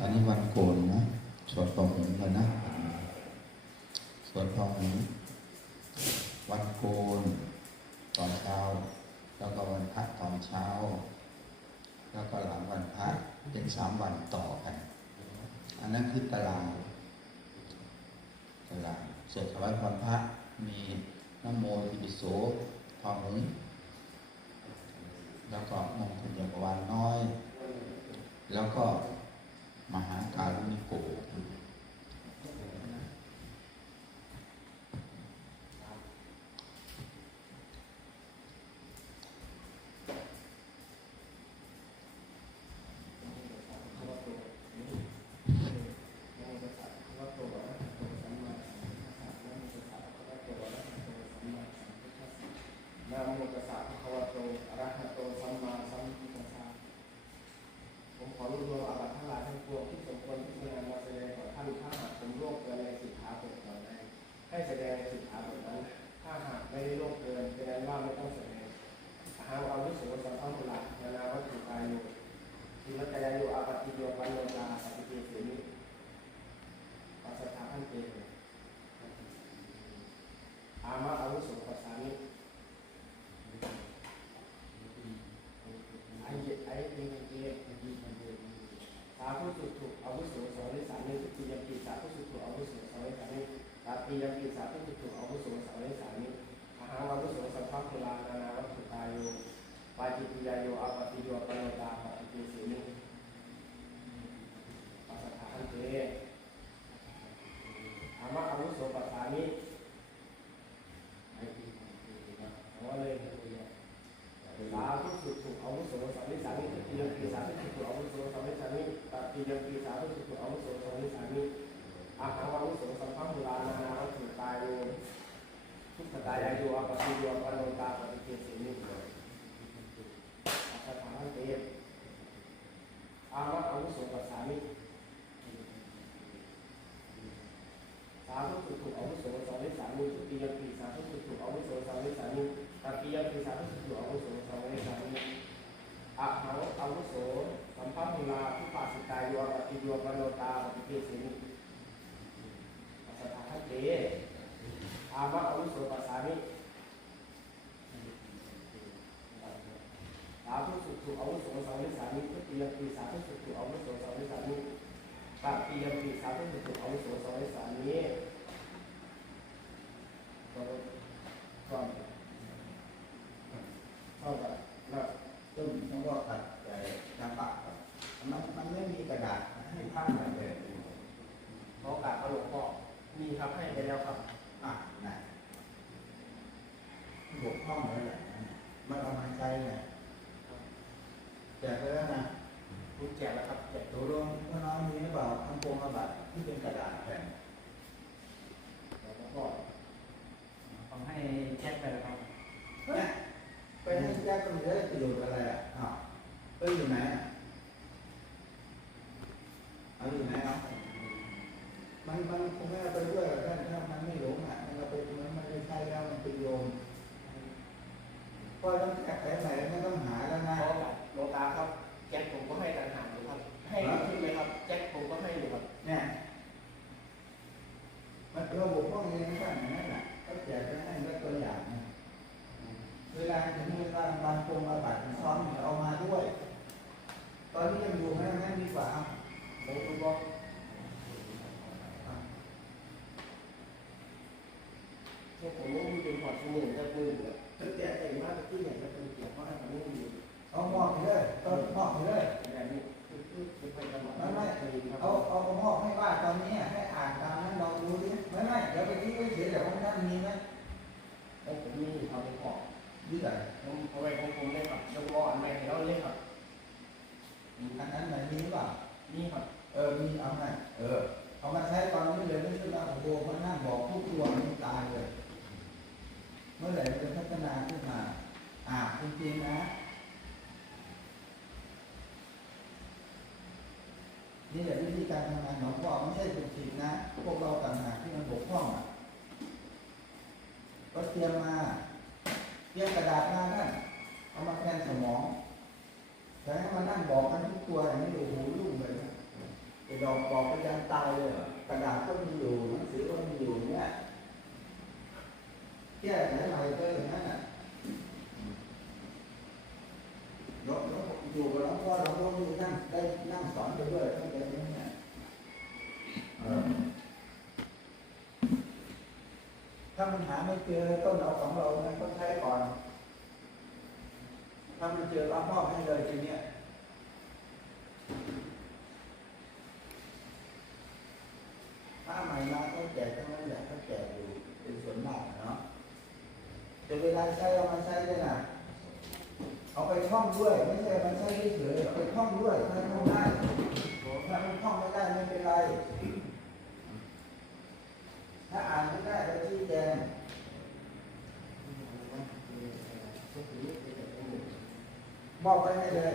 อันนี้วันโกนนะสวดพระหุงกันนะสวดพระหุงวันโกนตอนเช้าแล้วก็วันพระตอนเช้าแล้วก็หลังวันพระเป็น3 วันต่อกันอันนั้นคือตารางสวดถวายวันพระมีนะโมติปิโสพระหุงแล้วก็มงคลจักรวาลน้อย แล้วก็มหาการุณิโกนะโมตัสสะภะคะวะโตอะระหะโตสัมมาสัมพุทธัสสะผมขอรวบรวมอาบัติทั้งหลายทั้งปวงที่สมควรที่จะนำมาแสดงต่อท่านถ้าหากผมล่วงเกินในสิกขาบทเหล่าใดให้แสดงในสิกขาบทนั้นถ้าหากไม่ได้ล่วงเกินแสดงว่าไม่ต้องแสดงหากอาวุโสสัมภุระนานาวัตถุกายโยทิมัจจายโยอาบัติโยปันโนจาสัพพิเตเสนิปัสสทาพันเตอามะอาวุโสปัสสามิไอ้จริงสาธุสุถุอาวุโสสองในสามนี้ทุติยมปีสาธุสุถุอาวุโสสองในสามนี้ตติยมปีสาธุสุถุอาวุโสสองในสามนี้อาหารอาวุโสสัมภาคุลานานาวัตถุกายโยปาจิติยโยอาปติโยปโนตาปฏิเกเสนิปัสสะทันเตอามะอาวุโสปัสสามิเอาเลยสาธุสุถุอาวุโสสองในสามนี้ทุติยมปีสาธุสุถุอาวุโสสองในสามนี้ตติยมปีสาธุสุถุอาวุโสสองในสามนี้อาหารอาวุโสสัมภาคุลานานาวัตถุกายโยทุกขตายาโยอาปติโยปโนตาปฏิเกเสนิปัสสะทันเตอามะอาวุโสปัสสามิสาธุสุถุอาวุโสสองในสามนี้ทุติยมปีสาธุสุถุอาวุโสสองในสามนี้ตติยมปีสาธุสุถุอาวุโสสองในสามนี้อาหารอาวุโสสัมภุระทุปาสิตายโยปฏิโยปโนตาปฏิเกเสนิปัสสะทันเตอามะอาวุโสปัสสามิสาธุสุถุอาวุโสสองในสามนี้ทุติยมปีสาธุสุถุอาวุโสสองในสามนี้ตติยมปีสาธุสุถุอาวุโสสองในสามนี้ก่อนเท่ากับนะ ซึ่งต้องก็ตัดใจจำปะครับมันไม่มีกระดาษให้ผ้าอะไรเลย ขอกราบพระหลวงพ่อมีครับให้ไปแล้วครับ นะบกพร่องเลยแหละมันเอามาใช้เลยแจกไปแล้วนะ คุณแจกแล้วครับแจก ตัวรวมก็น้องมีหรือเปล่าทำโปรงกระบาดที่เป็นกระดาษแผ่น แล้วก็ผมให้แจกไปแล้วครับ เนี่ยไปให้แจ้ก็มีได้ประโยชน์อะไรอ้าวไปอยู่ไหนเอาอยู่ไหนมันคงไม่เอาไปด้วยถ้ามันไม่หลงมันเอาไปมันไม่ได้ใช้แล้วมันเป็นโยมพอต้องแก้ไขใหม่ไม่ต้องหาแล้วนะ ขอกราบหลวงตาครับแจกผมก็ให้ต่างหากอยู่ครับให้ขึ้นไหมครับแจกผมก็ให้อยู่ครับ เนี่ยมันระบบพวกนี้มันก็อย่างนั้นแหละก็แจกไปให้แล้วตัวอย่างนะเวลาถึงเวลาบางโปรงอาบัติซ้อมเอามาด้วย ตอนนี้ยังอยู่ไม่งั้นดีกว่า หลวงปู่บอกพวกผมไม่มีเป็นพอร์ตสมุนจะมือเลยตั้งแต่แต่งมากที่ไหนจะเป็นเกี่ยวเพราะอะไรผมไม่มี เอามอบไปเลยต้นมอบไปเลย แต่นี่คือไปตลอด ไม่เอามอบให้ว่าตอนนี้ให้อ่านตามนั้นลองดูดิไม่เดี๋ยวไปที่เฉยๆเดี๋ยวของท่านมีไหม แล้วผมมีเอาไปขอ ดีเลย ผมเอาไว้ของผมเลยครับยกล้ออันใหม่ให้เราเลยครับ อันนั้นไหนมีหรือเปล่า นี่ครับ มีเอาไงเอามาใช้ตอนนี้เลยไม่ใช่ว่าโอ้โหมานั่งบอกทุกตัวมันตายเลย เมื่อไหร่มันจะพัฒนาขึ้นมาจริงๆนะนี่แหละวิธีการทำงานของพ่อไม่ใช่ถูกผิดนะพวกเราต่างหากที่มันบกพร่องก็เตรียมกระดาษมานั่นเอามาแทนสมองแต่ให้มานั่งบอกกันทุกตัวอย่างนี้โอ้โหลุ่มเลยนะไอ้ดอกบอกไปยันตายเลยกระดาษก็มีอยู่หนังสือก็มีอยู่เนี่ยแก้ไขอะไรก็อย่างนั้นเราอยู่กับหลวงพ่อเราก็มีนั่งสอนไปด้วยเข้าใจไหมเนี่ยถ้ามันหาไม่เจอต้นเอาของเรามันก็ใช้ก่อนถ้ามันเจอรับมอบให้เลยทีเนี้ย จะเวลาใช้เอามาใช้ด้วยนะเอาไปท่องด้วยไม่ใช่มันใช้เฉยๆเอาไปท่องด้วยถ้าท่องได้ถ้ามันท่องไม่ได้ไม่เป็นไรถ้าอ่านไม่ได้ก็ชี้แจงมอบไปให้เลย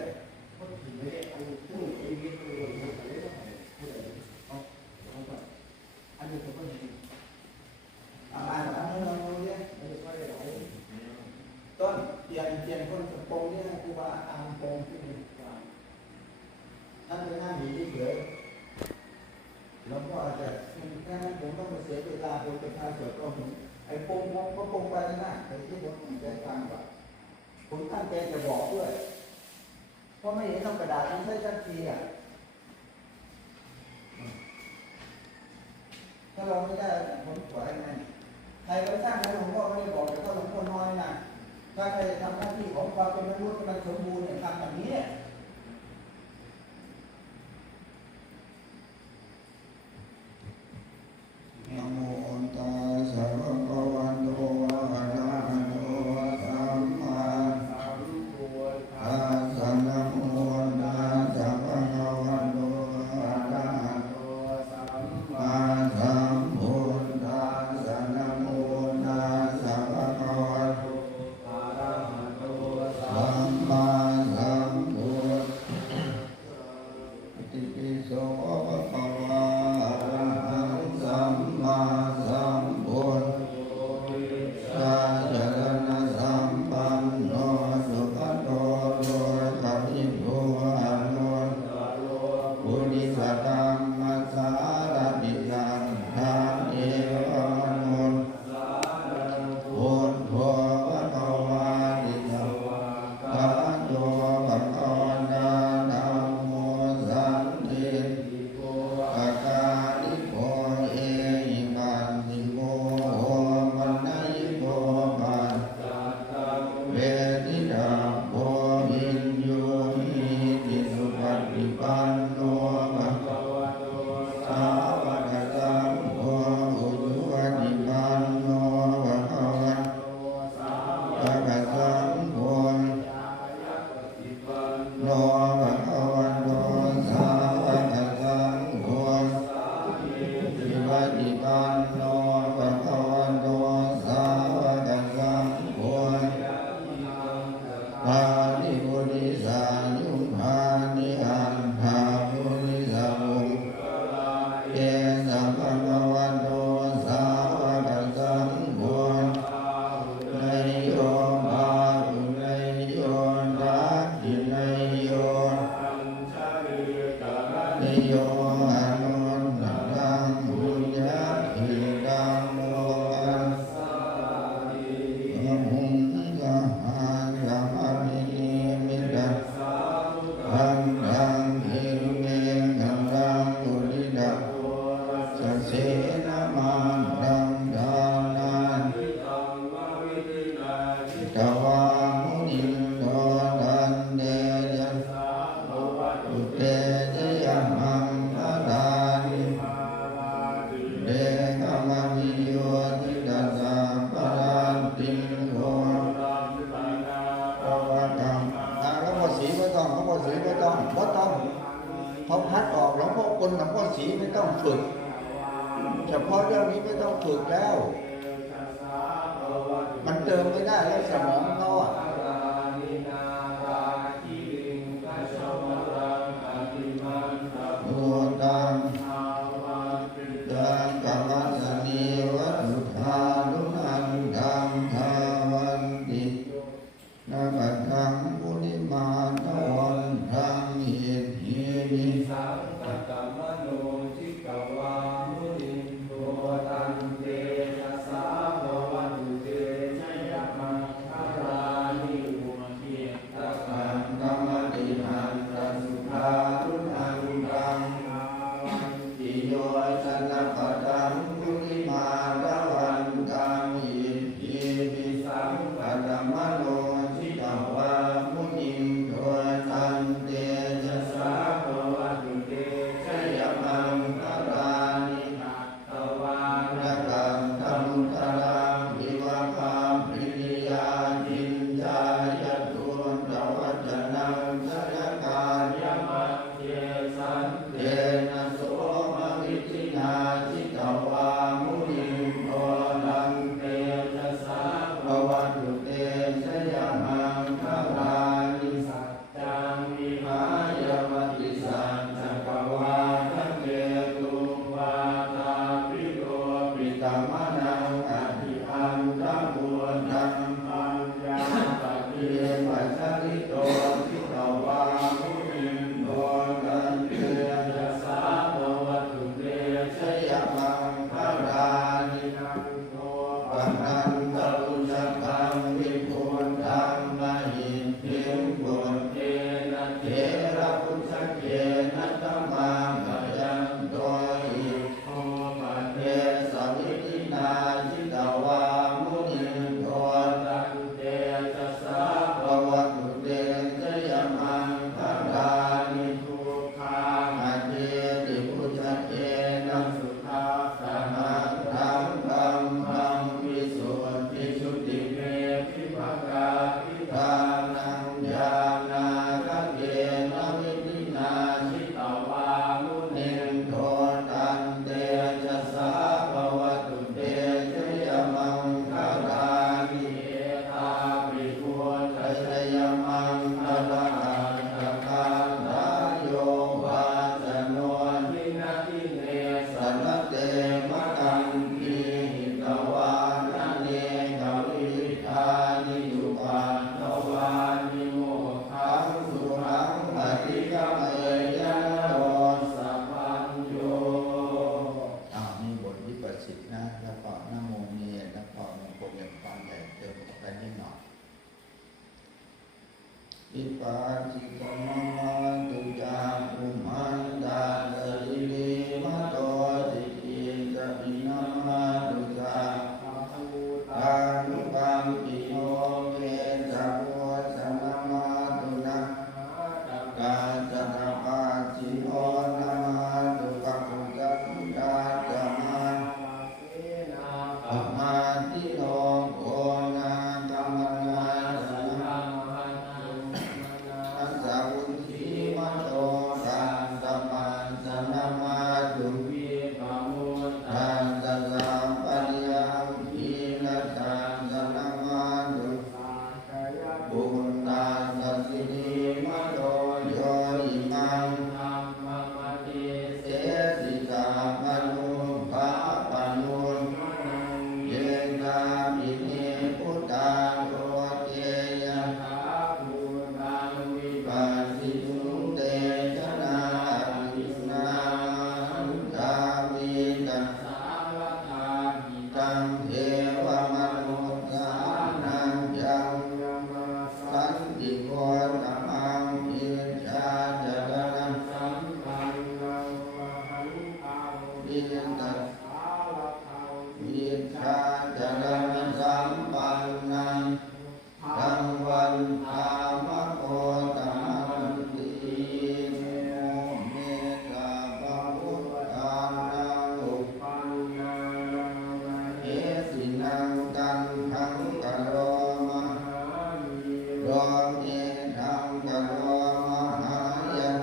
อ่านให้เราดูเนี่ยต้นเปลี่ยนคนโปงเนี่ยครูบาอ่านโปงที่นี่ท่านไปนั่งอยู่เฉยแล้วก็อาจจะแค่นั้นผมต้องมาเสียเวลาผมไปทายสวดก็ผมไอ้ปงก็ปงไปนะไอ้ที่ผมตั้งใจฟังว่าผมตั้งใจจะบอกด้วยเพราะไม่เห็นต้องกระดาษมันใช้สักทีอ่ะถ้าเราไม่ได้ผมปล่อยไงใครไปสร้างแล้วหลวงพ่อไม่ได้บอกแต่ก็หลวงพ่อน้อยนะถ้าใครทำหน้าที่ของความเป็นมนุษย์มันสมบูรณ์เนี่ยทำแบบนี้นะโมตัสสะภะคะวะโตอะระหะโตสัมมาสัมพุทธัสสะนะโมตัสสะภะคะวะโตอะระหะโตสัมมาสัมพุทธัสสะนะโมตัสสะภะคะวะโตอะระหะโตสัมมาสัมพุทธัสสะอิติปิโสภะคะวะอะระหังสัมมาสัมพุทธัสสะจรณะสัมปันโนสุขโตโลกวิทูอะโนปุริสธัมมัสสารติสังฆังเอวะมนุสสานังพุทโธภะคะวาติสวากขาโตภะคะวันตาธัมโมสันติโกอาการิโกเอหิปัสสิโกโหมันนยิโกปัสสัตตังเวทิตาโพวินโยหิติสุปฏิปันโนภะคะวะโตสาวกสังโฆอุชุปฏิปันโนภะคะวะโตสาวกสังโฆโนภะคะวะโตสาวกสังโฆวิปัสสิปันโนภะคะวะโตสาวกสังโฆปานิปุริสายุปานิอันภาปุริสามุเอสัพพะคะวะโตสาวกสังโฆนายโยบาปุนายโยทักขินายโยนายโยอนุนตังบุญญาภิตังโลกัสสาติมุงกะหังกะมะมิมิตัสสะอันตังหิเมกังกังกุลิดะสะเสนะมันตังดานันตวามุนิโตตันเดยะอุเตจยะมังคลานิเดกามะมิโยทิตัสสะปะรันติโกภวตังหลวงพ่อศรีไม่ต้องหลวงพ่อศรีไม่ต้องเขาพัดออกหลวงพ่อคุณหลวงพ่อศรีไม่ต้องฝึกเฉพาะเรื่องนี้ไม่ต้องฝึกแล้วมันเติมไม่ได้แล้วสมองเขาอ่ะโอตังยังกัมมัสสนิวัตถุธานุนันตังทาวันตินาบัตถังปุริมาณวันทังหิตหิมิสังกตมโนทิกวามุนิโตตันเตชะสาภวันตุเตชะยะมังคลา อินต สาลคัง วิชาจรณะสัมปันนังธัมวันธามโคตมันติโมเมตาภะพุทธานังอุป ปัญญา เอสินังตันทังกะโรมะ หามี โรเมทังกะโรมหายะ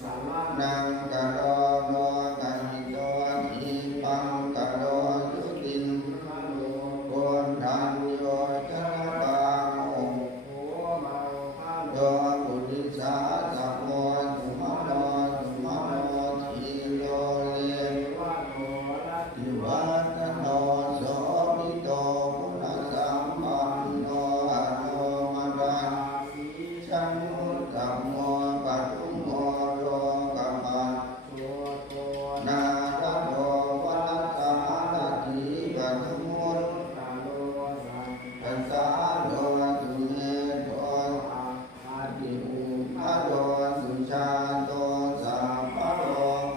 สัมมา นังกะโรโลกัยโตทิปังกะโรยุติน โล โกนทันโยชนะบาโม โหมังคา โย โล ปุริสาสัพโมสุมาโนสุมาโนทีโลเล วะโนรัต ทิวัตโนโสภิโตปุณสัมปันโนอโนมรัง สี ชันมุตตโมปัตตุโมโลกัมปัน โชโต นาคโตวัฏสานาทีปัตตุมุต ตาโลสัง ปัสสาโลสุเมโต อา ติอุปะโลสุชาโตสัพพะโล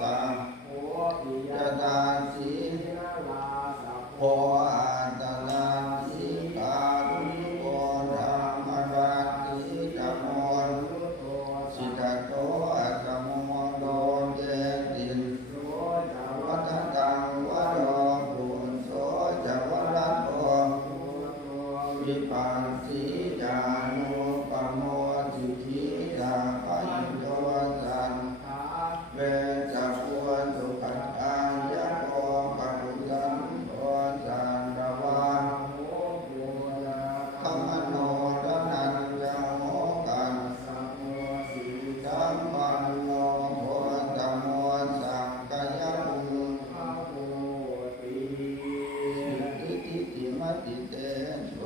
กัง โหปิย ยตาสี นาลาสัพ โพอาตลาสีกาลุโกธรรมราติตะโมน พุทโธ สิตะโตอัตโมโลเจติน โสจา วั วั ฏ ฏ ตังวะโรปุญโสจะวรัตโต โต วิปัสสิจานุปโมสิทธิสาปะยิโตสัน ขา เวจะพุสุปัฏฐายะโกปัจจุสันโตสันตวา โหโยนา ธรรมโนทนันยังโมกัน สัมโมสี สัมปันโนโพธโมสังกายมุ ภาโหติ สิทธิติมติเตโส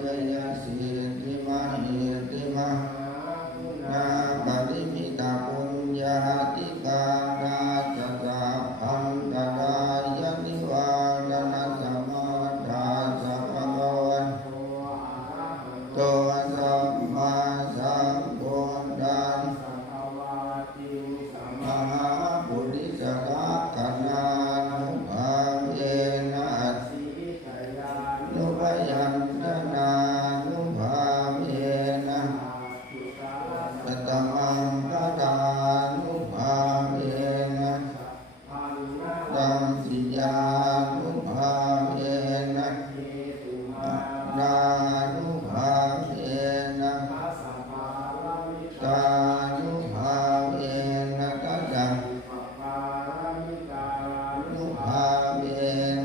จยสิทธิมหิติม หาพุนา นาปริมิตาปุญญาติกานาจัตตาพันตรายนิวารณสมาทาสัพพะวัน โตอะระหัง โตสัมมาสัมพุทธัส สัพพวาติสัม ม มา หาปุริสลักขณานุภาเวนะ สีกายา นุพยัญชนะนุภาเวนะ จุตา ปัตตมังกตานุภาเวนะ พันนา ตัมสิยานุภาเวนะ เยตุมา นานุภาเวนะ ทัสสะปารามิ ตานุภาเวนะตัสสะ ปปารามิตา นุภาเว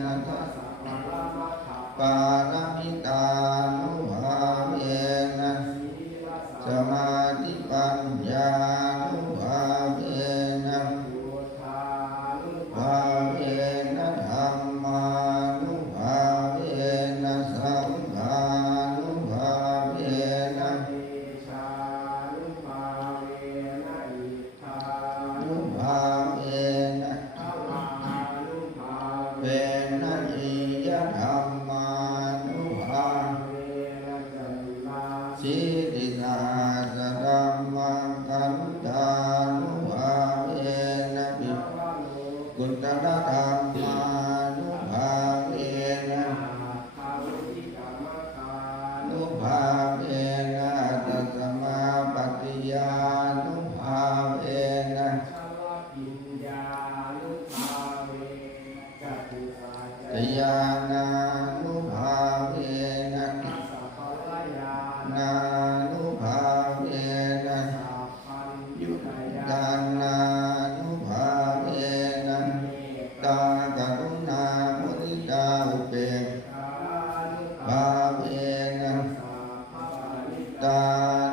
นะตัสสะ ปารามัฏฐา ปารามิตานุภาเวนะ สีลส สมาธิปัญญานุภาเวนะ ุทานุ ภาเวนะธรรมานุภาเวนะสังฆานุภาเวนะ เตชานุภาเวนะอิทา นุภาเวนะ ทวานุภา เวนะอิยธรรมานุภา เวนะจันลา สิริสาสดัมมังคันธานุภาเวนะปิ วะโล กุตตรธรรมานุภาเวนะ ทาวุติกรรมกา นุภาเวนะตัสมาปฏิญานุภาเวนะ ชลปิญญานุภาเวจัตตุสาจ ตยานานุภาเวนะ สัพพะลายา นานุภาเวนะ สัพพัญ ยุ ยุ ต ตยา ตานานุภาเวนะ เมต ตากรุณามุทิตาอุเบก ตานุ ภาเวนะ สัพพะนิ ตา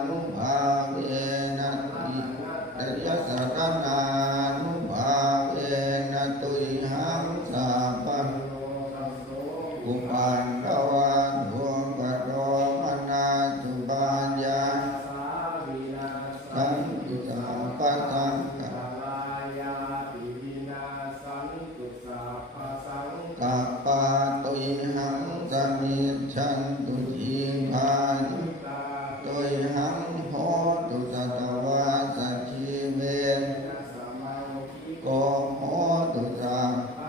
นุภาเวนะอิตยสัตนานุภาเวนะตุยหังสัพพะ โลกัสโส อุปันตวันดวงกโรมนาจุปาญา สาวินาสั สั ง นตุสัมปะทังกะ สลายาติวินาสันตุสัพพะสัง กัปปาตุยหังสมิจฉันตุทีพายุ ตา ตุยหังโหตุสัตวาสัจชีเว นัสสะมังคิ โกโหตุสัพ ป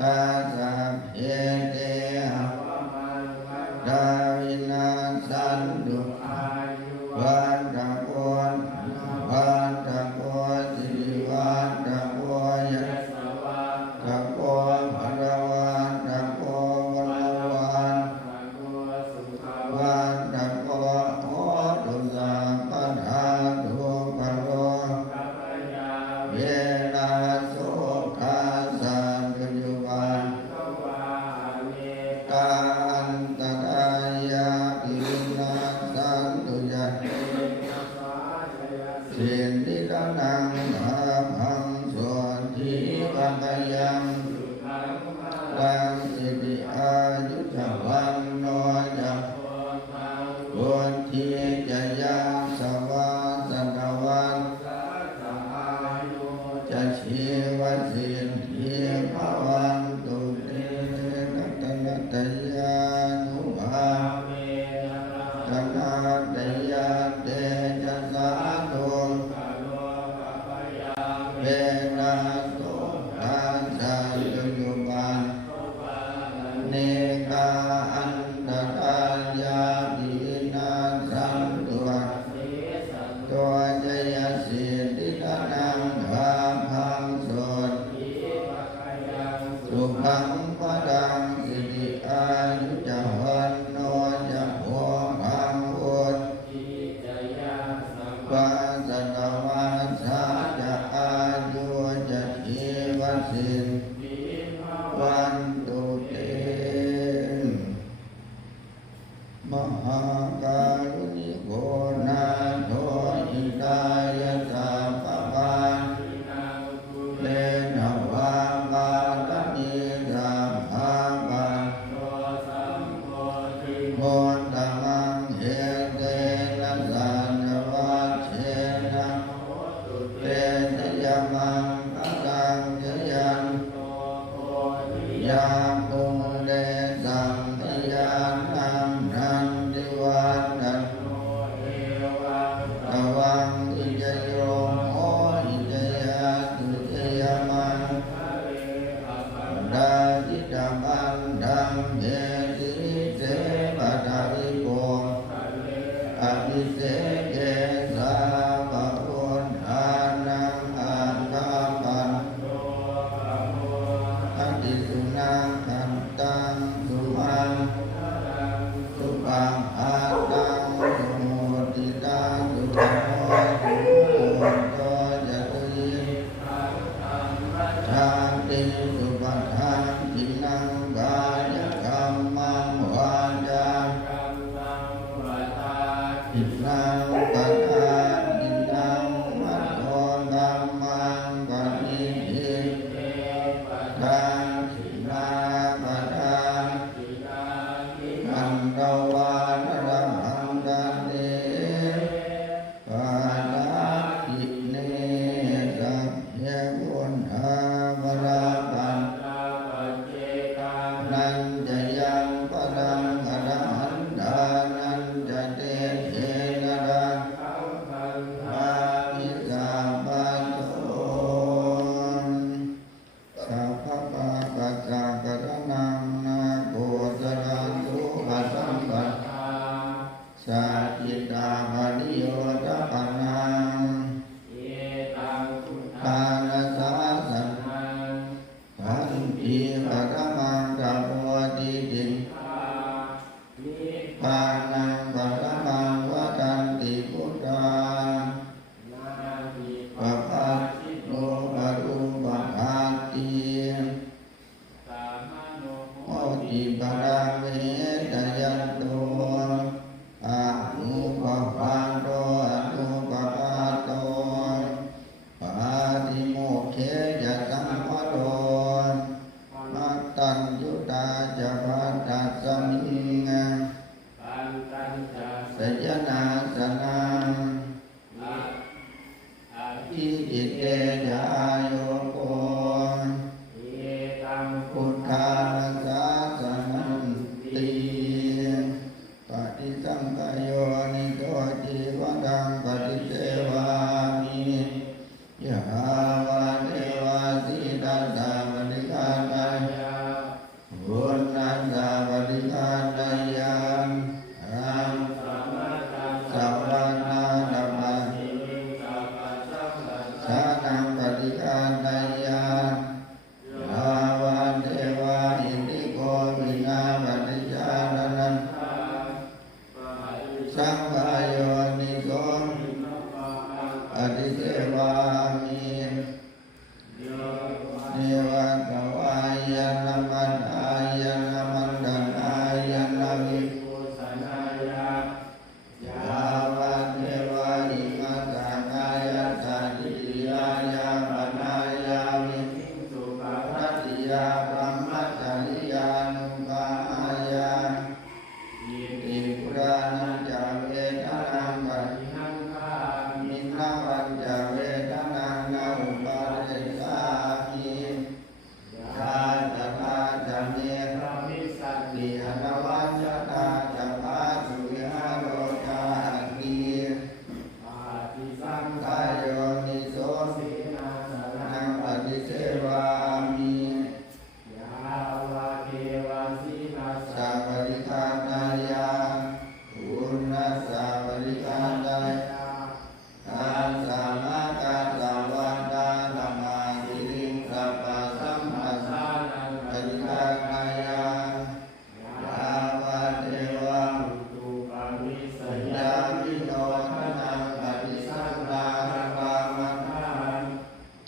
ตาสัพเพเตหะดาวินาสันตุวันตะโกนวันตะโกนสิริวันตะโกนยะตะโกนภะคะวันตะโกนวะละวันวันตะโกนโหตุสัพพะทาตุปะโรเวนะโสทัสสะปัจจุบันตันตตายาปิวินาสันตุยะสินติตนังอาภังส่วนที่ปังกยังตังสิทธิอายุจวันโนจะคนที่จะยังสวัสดวันจะชีวสิทธิภวันตุเตนัตนัตยานุภาตนาตยาเตจะสาธุเวนะโสทัสสะปัจจุบันเนกาอันตตายาปินาสันตัวตัวจยสิทธิตนังอาภังโสสุขังปะดังสิทธิอายุจวันโนจะโพภังอุตวาสนวัสสะจะอายุจะชีวสินวันตุเตมหาการุณิโกนาโทอิตายะสัพพะปาเลนะวาปาตมิสัมภาปันโมตตมังเอเตนะสันนวัชเชนะเตชะยมังปะตังชยันยาปุงเดสัมมิยานังนันติวันตันตวังอิจโยโหอิจยาตุเจยมังดาจิตาบันดังเยติเสปะทาวิโกอภิเสเกสาปะพุทธานังอันตาปันอติสุนังขันตังสุมังสุปังอาตังสุโมติตังสุโมตุโมโตจะตุยิชาติสุปัฏฐานจินังกายกรรมังวาจาจินังปัฏฐานจินังมัตโตธัมมังปฏิทิตังจินาปัฏฐานอันตวานรังหังดันเตปาตาจิเนสัพเพปุณหาภราปันนันจะยังปรังอรหันดานันจะเตเทนะรังอาภิสาปัสโสสัพพะปะปัสสะกะระนังนาโกสรันตุปัสสัมปัสสัจจิตาภริโยตปันนังทานสาสันขันติปะระมังกัปโปติติปานังปะระมังวะกันติพุทธาปะปัสสิโนปะรูปะภาติโอติปะระเวทยันโตอะนุปะปะโตอะนุปะปะโตปาติโมกเขจะสัมภโตมัตตัญญุตาจะพัตตสมิงสยนาสนังอิติเตจายโยโกพุทธานาสาสนันติปฏิสังขโยนิโตจิวดังปฏิเสวามิยะวาเทวาสิตาสามณิกาตายา ยันมันอายันมันดานายันมิกุศลายายาวัตเทวานิมัสสะกายะสัจจิยายาปนายามิสุภารัตติยาพรหมจริยานุภาอายาติปุรานัญจเวทนังปฏิหังคามินาวัญจเวทนังนาอุปาเรสามิยาตถาจเมรมิสัตติอนาวัญจตาจะพาสุวิหารโรจาคีอาทิสัง กายโยนิโสสินาสนั นั ง งปฏิเสวามิ ยาวาเทวาสีนาส สัพพริคานายาอุณนัสสัพพริคานายาการสามาการสาวันดานามาติลิงสัพพะสัมปัสสานังปริคานายายาวะเทวะ ตุปามิส สัญ ยา ญาวิโนทนังปฏิสันดานังวามัง ทาน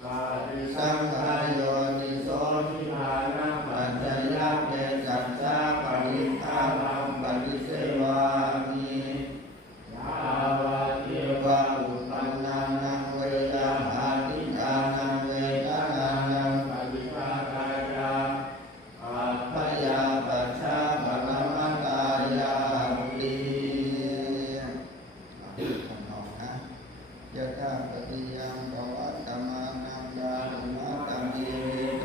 ปาริ สังฆายโยนิโส ทิทานา ปัญจยะเมสัจจาปริภารังปฏิเสวามิ ยาวาเท เท วะ วะอุปันนานังเวยาหานิกานังเวทนานัง ปฏิภาคายา อัปปยาปัชชาปะละมะตายาติท่านน้องนะยะถาปฏิยังปวัตตมานังยานุมาตัมเย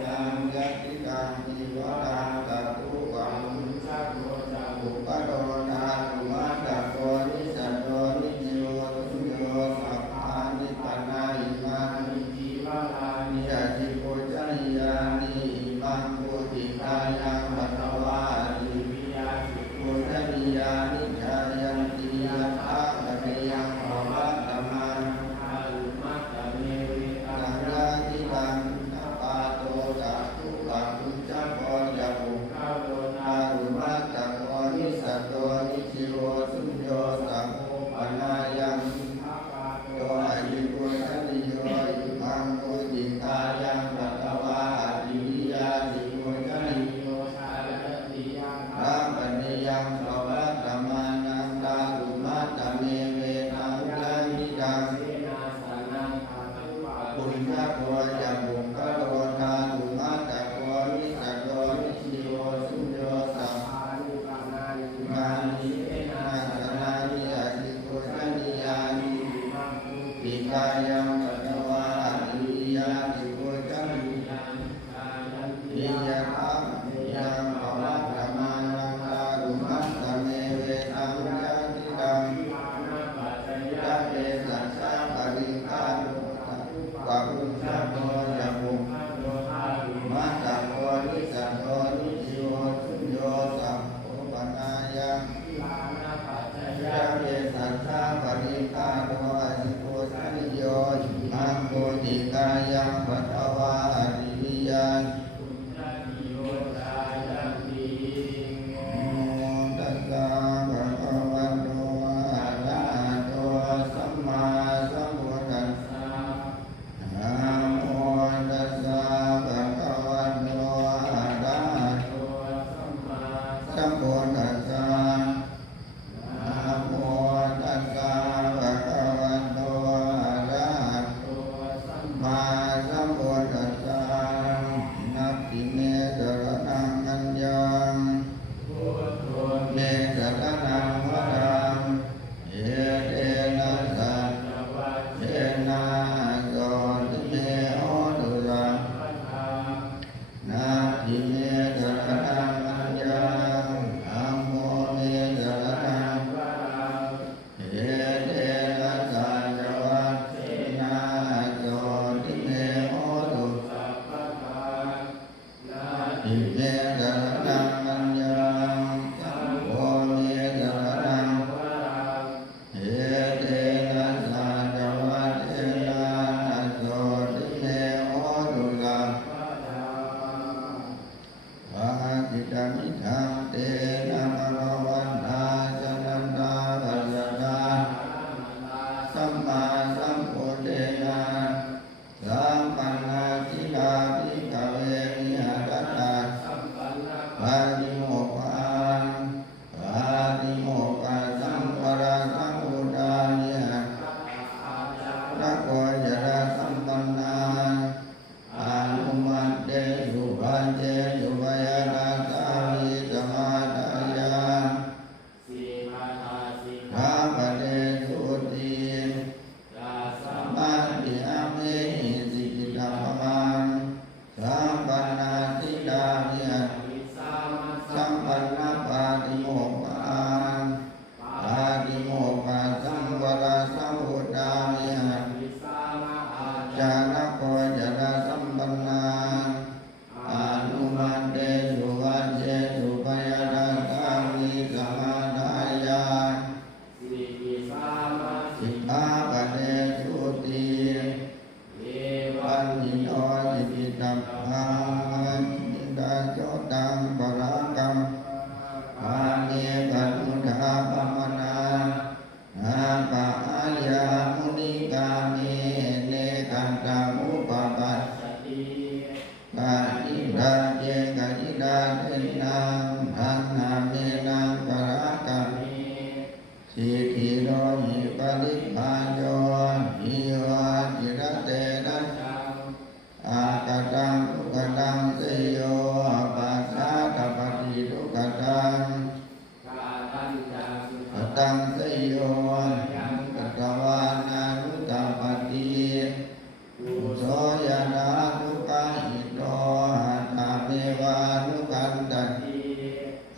จังยัตติกังนิวรังตัตถุวัง สัพโพจา อุปโรนานุมาตะโกนิสัตโตนิโยสุโยสัพพานิปนาอิมานิ จีวาลานิ ยะติโกจานิยานิอิมังโพธิกายังปัตตวาติ วิยาสิ โกจานิยานิจายันติยะถาปะเนยังภวัตตมัง อาลุมัตตะเมวิตั ตั ง งราติตังนาปาโตจักขุปังคุจักโกจะปุ ข้าโลนา อารุมาจักโกนิสัตโตนิจิโวสุญโยสัมโมปนายัง ภาปาโต โยอายุโกจานิโยอิมังโพธิกายังปัตตวาติวิยาติโกจานิ โยชาลติยัง พระปัญญยังภวัตตมานังตาลุมาตเมเวนังยามิดัง เสนาสนังอาตุปา ปุญญาโกจะบุงกโลนาลุมาตะโกนิสัตโตนิจิโวสุญโยสัม อานุปานานิ มานิเอนาสนานิอาติโกจานิยานิ มังคุ ปิกายังปัตตวาติวิยาติโกจานิ ยังกายันติ ปิยะธรรมยังภวัตตมานังตาลุมาตเมเวนังยาติดัง ปานาปัจจย ยะเตสัสสะปริคาโนวะปุญญาโกจะบุง าโลหาลุ มาตะโกนิสัตโตนิจิโวสุญโยสัมโพปนายัง ลานาปัจจย ยะเตสัสสะปริคาโนอหิโกสันโยอิมังโกติกายังปัตตวาติวิยา ปุญญานิโยตายันติ โมตัสสะภะคะวะโตอะระหะโตสัมมาสัมพุทธัสสะ นะโมตัสสะภะคะวะโตอะระหะโต สัมมาสั สัมพุทธัสสะนะโมตัสสะภะคะวะโตอะระหะโต มพุท มาสัมพุทธัสสะนัตถิเมสรณังอัญญัง โธ เมสรณังวรังเอเตนะสัจ จวัจ เจนะโสติเมโหตุสัง ปัฏฐา นาทิเมสรณังอัญญังธัมโมเมสรณัง วารัง เอเตนะสัจวัตเทนะโสติเมโหตุ สัพพะทานา ทิเมสรณังอัญญังธัมโมเมสรณัง วารัง เอเตนะสัจวัตเทนะโสติเมโหตุสัพ ปะทา ภาคิตามิทังเตนะมะระวันตาสนันตาปัสสะตาสัมมาสัมพุทเทนะสัมปันนาทิลาภิกขเวมิหะรัตตา าติโมกขังปาติโมกขังสัมปราสัมพุทธานิรักโกยระสัมปันนาอานุมันเตสุปันเจสุปยานาสามิสมาทายาพระปเดสุติมาติอาเมหิสิกิตาภมันสัมปันนาติดามิสัมปันนาปาติโมกขังปาติโมกขังสัมวราสัมพุทธามิจานะโกจระสัมปันนาอานุมันเตสุวัจเจสุปยานาสามิสมาทายาสิกขาปะเดสุติปัญญิโนจิกิตัมพังนิดาโจตังปรากัมปาเนกัตุธาปมนานาปะอายามุนิกาเมเนกันตามุปปัสสติกาจิดาเจกาจิดาเทนังทันนาเมนังปรากัมสิทธิโรหิปริภาโยหิวาจิรเตนะอากตังทุกตังเสยโยปัสสะตปฏิทุกตังกตังเสยโยกัตวานานุตปฏิอุโสยนาทุกขาหิโตหัตถาเมวานุกันตติ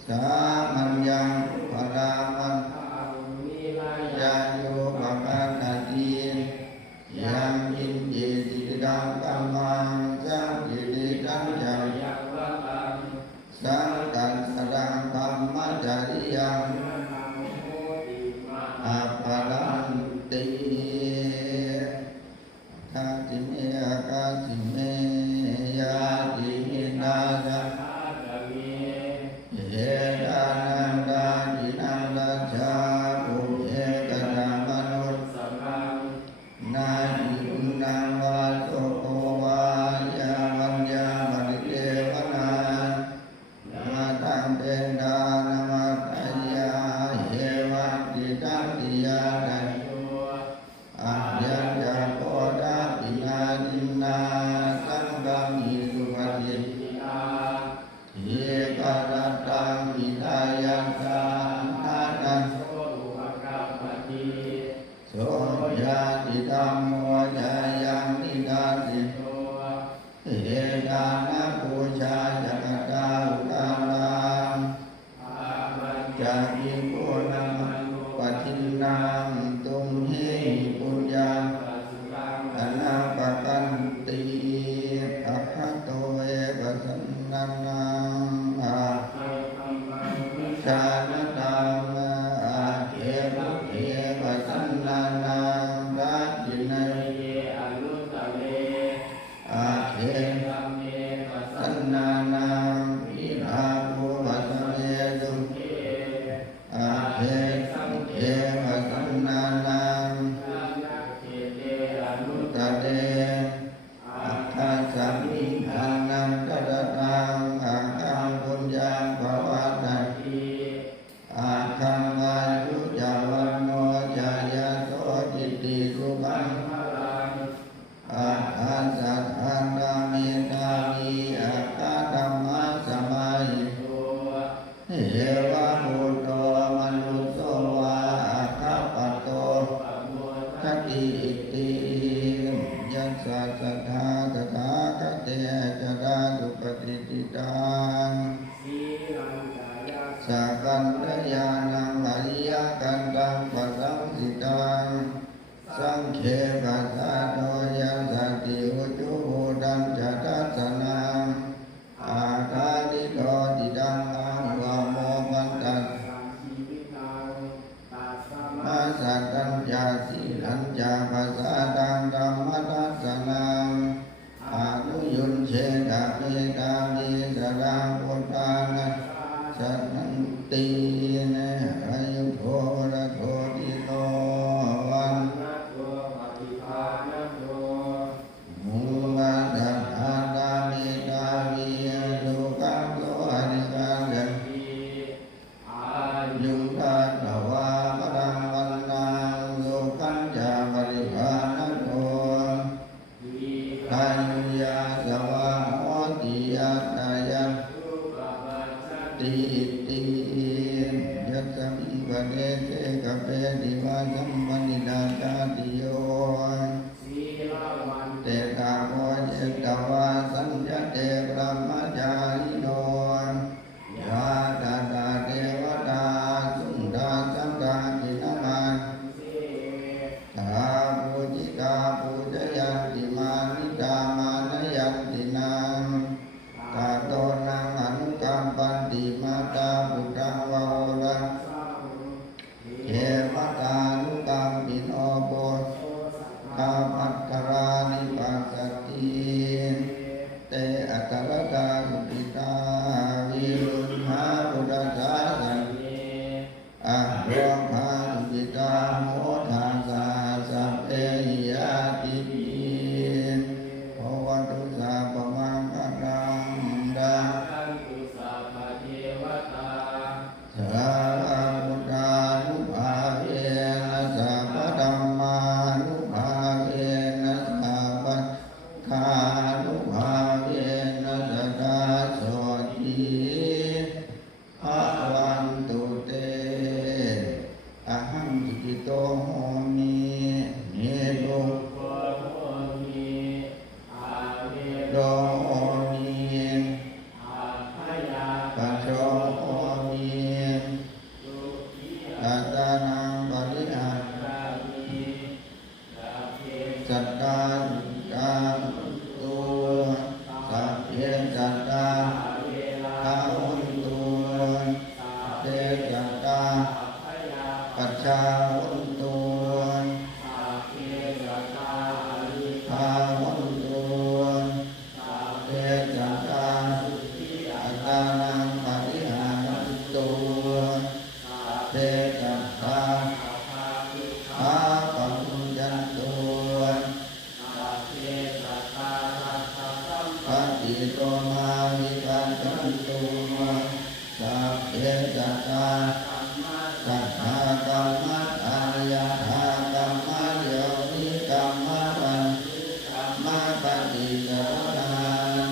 สามัญญังภรามันยาโยปะกันตติยังอินเจติดังกัมมังสังกิริตัญจายสังกัสสดังกัมมัจจริยังอาภรันติทาติเมอากาติเมยาติมินาจังเยดานันดาจินังรัจจาภูเอกตามนุสสมังนาหิอุณังวาโสโกวายาวัญญามณิเทวนานาตังเป็นดานามัตตยาเยวันติตังติยานันโยอายัญญาโพดาปินาดินาสังฆมิสุปฏิปินาเยกรัตตังมิตายันตังนานันโสอุปกัปปติโสยาติธัมโมจายังนิกาติโตเอตานะปูชาจักตาอุตานังจากิโกนัมปทินนังตุมเหปุญญาอนาปกันติอัคคโตเอปัสสนันนังอาชาณตังอาเขมุเขปัสสนันนังราชินัยอาเขปัสสนันนังวิราภูปัสสเมตุอาเขสังเขปัสสนันนังตะเตอัคคสัมมิทานันตระตังอัคคังปุญญังภวัตติอาคังอายุจาวันโนจายาโสติติสุขังพลังอาคันสัทธันตาเมตามีอาคาธัมมาสมาหิโตเอวะมุตโตมนุสโสวาอาคาปะโตทัตติอิติยัสสะสัทธาตถาคเตจดาสุปฏิติตังสักกันทยานังอริยกันตังปัสสังสิตังสังเขปัสสะโตยัสสติอุจุภูตังจตัสสนังอาคาติโตติดังอังวะโมกันตัสมาสัตตัญญาสิลัญญาภาษาตังธัมมทัสสนังอานุยุนเชตะเมตามิสรังพุทธานัสสันตินะอายุโทระโทติโตวันมุงมาดัฏฐานามิตาวิสุขังโสอนิกัง ติติยัสมิวะเดเตกะเปติวาสัมปนิดาจาติโยศีลวัน เตตาโวเจตวาสัญญเตปรมจาริโนยาตาตาเทวตาสุนทาสังฆาจินามาตาปูจิตาปูจยันติมานิตามานยันตินังตาโตนังอนุกรรมปันติมาตาปุตตังวะโอระเทวตานุกรรมปิโนโปกามัตตรานิปัสสติเตอัตตรตาสุปิตาวิรุณหาปุตตะสันอะโรภาสุปิตาโมทัสสะสัพเพหิยาติปิภวตุสัพพมังคลังดังสาธุตานุภาเวนะสัพพธัมมานุภาเวนะสัพพคานุภาเวนะสัทธาโสติภะวันตุเตอะหังสุขิโตโหมิเนโรโลโหมิปัจโจโหมิตัตตานังปริหารสัตตาตังตัวสัพเพสัตตาทาวุนตัวเตสัตตาปัจจาวุนตัวทาวุนตัวเตสัตตาอัตตานังปริหารตัวเตสัตตาอาปัญญันตัวปฏิโตมาวิปัสสันตุสัพเพสัตตาสัทธากรรมะอายาธากรรมะโยนิกรรมะปัญมาปฏิจจาร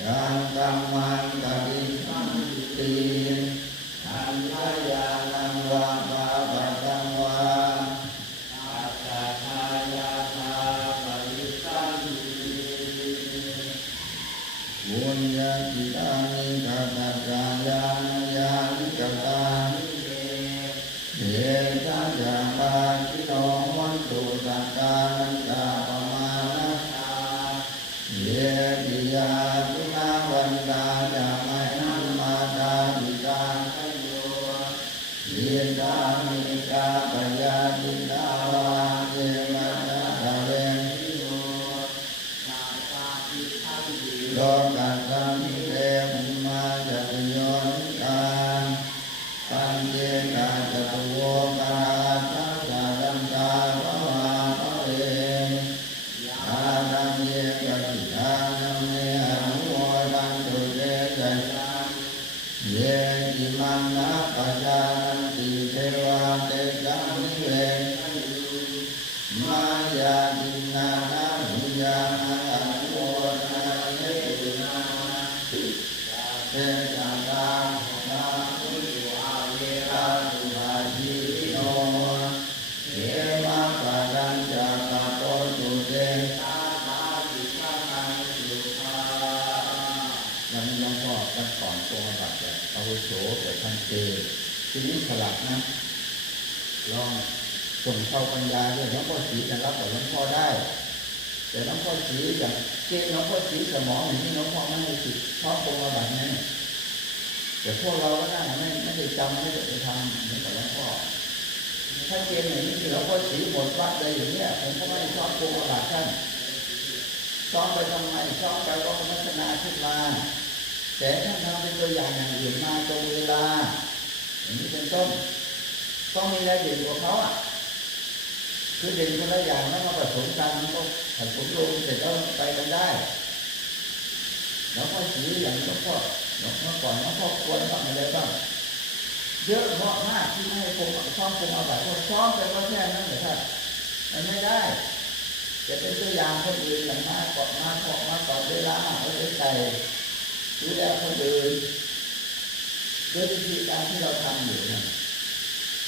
ยังกรรมันกริสันติอัญญายานังวาปะปะตังวาบุญญาจิตานิกัตตายานิยานิกัตตาเดชะจาปาจิโนวันตุสักกานันตาปมานะเยติยาตุนาวันตาจามัยนัมมาตาปิตาเยตามิกาปยาจิตาวาเยมัตตะเวโลกัสสัมมิเตมุมาจัตโยนิกาปัญเจกาจตุโวกาทัสสะรันตาภวาภเวอารังเยกติทานัมเนอนุโมทันตุเตจันเยติมันนะปัจจานันติเทวาเตจังนิเวมายาตินานาหุยานาอนุโมทนาเยตุนาเตจังตานาตุอาเวราตุภาจิโนเอมาปะดัญจกะโปตุเตวันนี้หลวงพ่อท่านสอนตัวบัตรแบบอาวุโสแบบท่านเจทีนี้สลับนะลองส่งเข้าปัญญาด้วยหลวงพ่อศรีจะรับกับหลวงพ่อได้แต่หลวงพ่อศรีอย่างเกณฑ์หลวงพ่อศรีสมองอย่างนี้หลวงพ่อไม่ได้ติดชอบตรงบัตรนั้นแต่พวกเราก็ได้ไม่ได้จำไม่ได้ไปทำเหมือนกับหลวงพ่อถ้าเกณฑ์อย่างนี้คือหลวงพ่อศรีหมดวัดเลยอย่างเนี้ยผมก็ไม่ชอบตรงบัตรท่านชอบไปทำไมชอบไปก็พัฒนาขึ้นมาแต่ท่านทำเป็นตัวอย่างอย่างอื่นมาตรงเวลาอย่างนี้เป็นต้นต้องมีอะไรเด่นกว่าเขาคือเด่นคนละอย่างแล้วมาผสมกันมันก็ผสมลงเสร็จแล้วไปกันได้แล้วก็สีอย่างเมื่อก่อนเมื่อก่อนแล้วพ่อควรบ้างอะไรบ้างเยอะมากที่ไม่ให้ผมซ้อมผมเอาแบบซ้อมไปก็แค่นั้นแต่ถ้ามันไม่ได้จะเป็นตัวอย่างคนอื่นอย่างมาเกาะมาเวลาเอาไปใส่ดูแลคนอื่น ด้วยวิธีการที่เราทำอยู่นั่น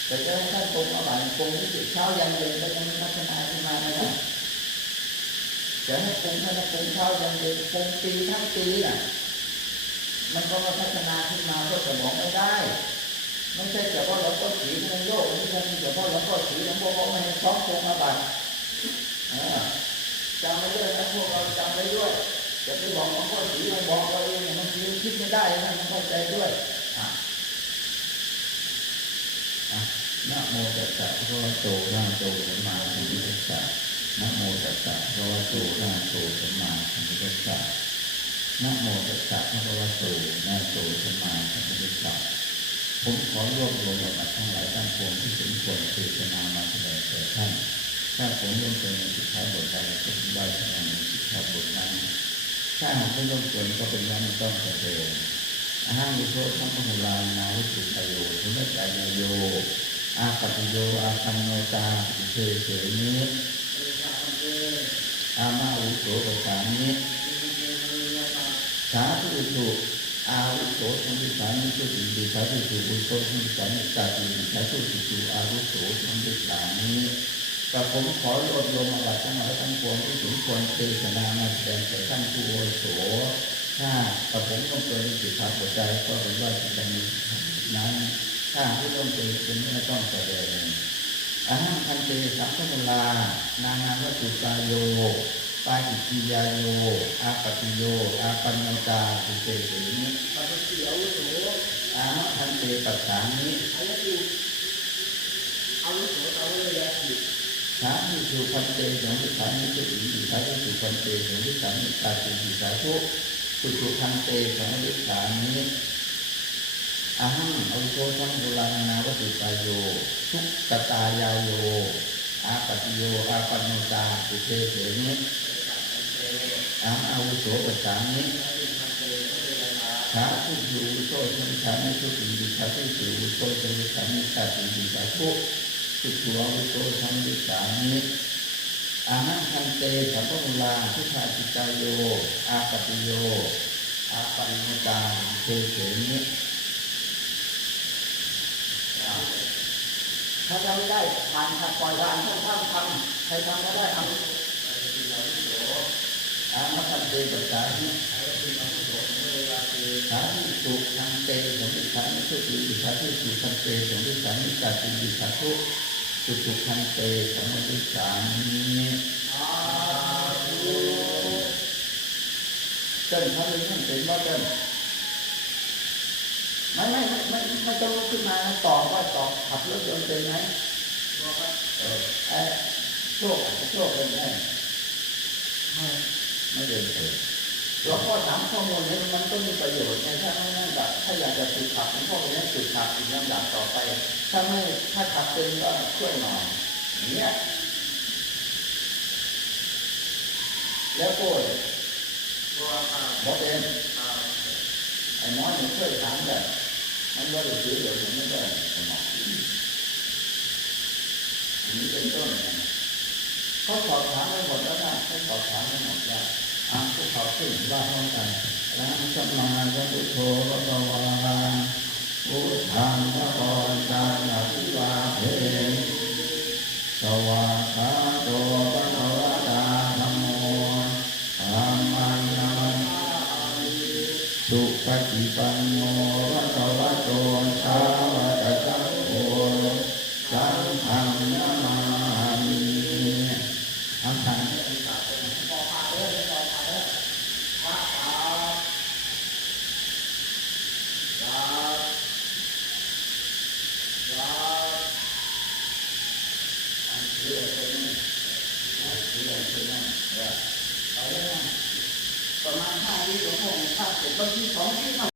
แต่จะให้ท่านปรุงอาบัติปรุงที่สุดเช้ายันเย็นก็ยังพัฒนาขึ้นมาไม่ได้จะให้ปรุงท่านปรุงเช้ายันเย็นปรุงปีทั้งปีน่ะมันก็มาพัฒนาขึ้นมาเพราะสมองไม่ได้ไม่ใช่แต่ว่าเราก็สีในโลกไม่ใช่แต่ว่าเราก็สีหลวงพ่อบอกไม่ให้ซ้อมปรุงอาบัติจำไว้ด้วยนะพวกเราจำไว้ด้วยจะไปบอกหลวงพ่อสีมาบอกเราเองบางทีคิดไม่ได้นะมันเข้าใจด้วยนะโมตัสสะภะคะวะโตอะระหะโตสัมมาสัมพุทธัสสะนะโมตัสสะภะคะวะโตอะระหะโตสัมมาสัมพุทธัสสะนะโมตัสสะภะคะวะโตอะระหะโตสัมมาสัมพุทธัสสะผมขอรวบรวมบททั้งหลายทั้งปวงที่สมควรเทศนามาแสดงแก่ท่านถ้าผมร่วมเป็นในสิกขาบทใดก็เป็นได้แสดงในสิกขาบทนั้นถ้าหากไม่ร่วมเป็นก็เป็นว่าไม่ต้องแสดงอาหารอุโสทั้งพหุลานาวิสุทธโยทุเมตายโยอาปัตโยอาคันโนตาอิเทเสนิอามาอุโสปสามิสาธุสุอาวุโสสัมภิสามิสุติดิสาธุสุอุโสสัมภิสามิตาติดิสาธุสุอาวุโสสัมภิสามิแต่ผมขอรวบรวมอาบัติทั้งหลายทั้งปวงที่สมควรเทศนามาแสดงแก่ท่านผู้อาวุโสถ้าแต่ผมต้องเปิดสิกขาบทใดก็เป็นว่าจะมีนั้นถ้าผู้ร่วมเป็นไม่ต้องแสดงอาหารคันเตสัพพมุลานางานวัตถุกายโยปาอิติยาโยอาปติโยอาปันโนตาสุเตเสนิปัจจิอาวุโสอาหารคันเตปัสสามิอาวุโสอาวุโยติสามิสุคันเตสงฆ์สามิสุอิติสาธุสุคันเตสงฆ์สามิตาติสาธุสุคันเตสงฆ์สามิอาหังอวิโสสังโฆลานาวัตถุกายโยทุกขตายาโยอาปติโยอาปันโนตาสุเตเสนิอาหังอาวุโสปัสสามิสาธุสุอุโสสัมภิสามิสุติดิสาธุสุอุโสสัมภิสามิตาติดิสาธุสุอาวุโสสัมภิสามิอาหังคันเตสัพพมุลาทุกขาจิตายโยอาปติโยอาปันโนตาสุเตเสนิถ้าเราไม่ได้ผ่านขัดปล่อยวางต้องทำใครทำก็ได้ทำมาทำเตปัสสามิสาธุสุขันเตสงฆ์สามิสุติสาธุสุขันเตสงฆ์สามิตาติสาธุสุขันเตสงฆ์สามิเต้นเขาเลยท่านเป็นว่าเต้นไม่ต้องลุกขึ้นมาตอบว่าตอบขับรถยนต์เป็นไหมโชคเป็นไงไม่เดินเลยเราก็ถามข้อมูลนี้มันก็มีประโยชน์ไงถ้าไม่นั่นแบบถ้าอยากจะฝึกขับมันก็เป็นฝึกขับอีกลำดับต่อไปถ้าขับเป็นก็ช่วยหน่อยอย่างเงี้ยแล้วก็บอกเองไอ้น้อยมันช่วยถามแบบมันว่าจะซื้อเดี๋ยวผมไม่ได้สมองอันนี้เป็นต้นเขาสอบถามไปหมดแล้วนะเขาสอบถามไปหมดแล้วพวกเขาขึ้นว่าพร้อมกันแล้วสัมมาสัมพุทโธพระวาพุทธังพระบรมอภิวาเทสวากขาโตพระวตาธัมโมธัมมังนามิสุปฏิปันโนภะคะวะโตสาวกสังโฆสังฆังนามามิอังคังประมาณ5 วิหลวงพ่อภาคเสร็จบางที2 วิ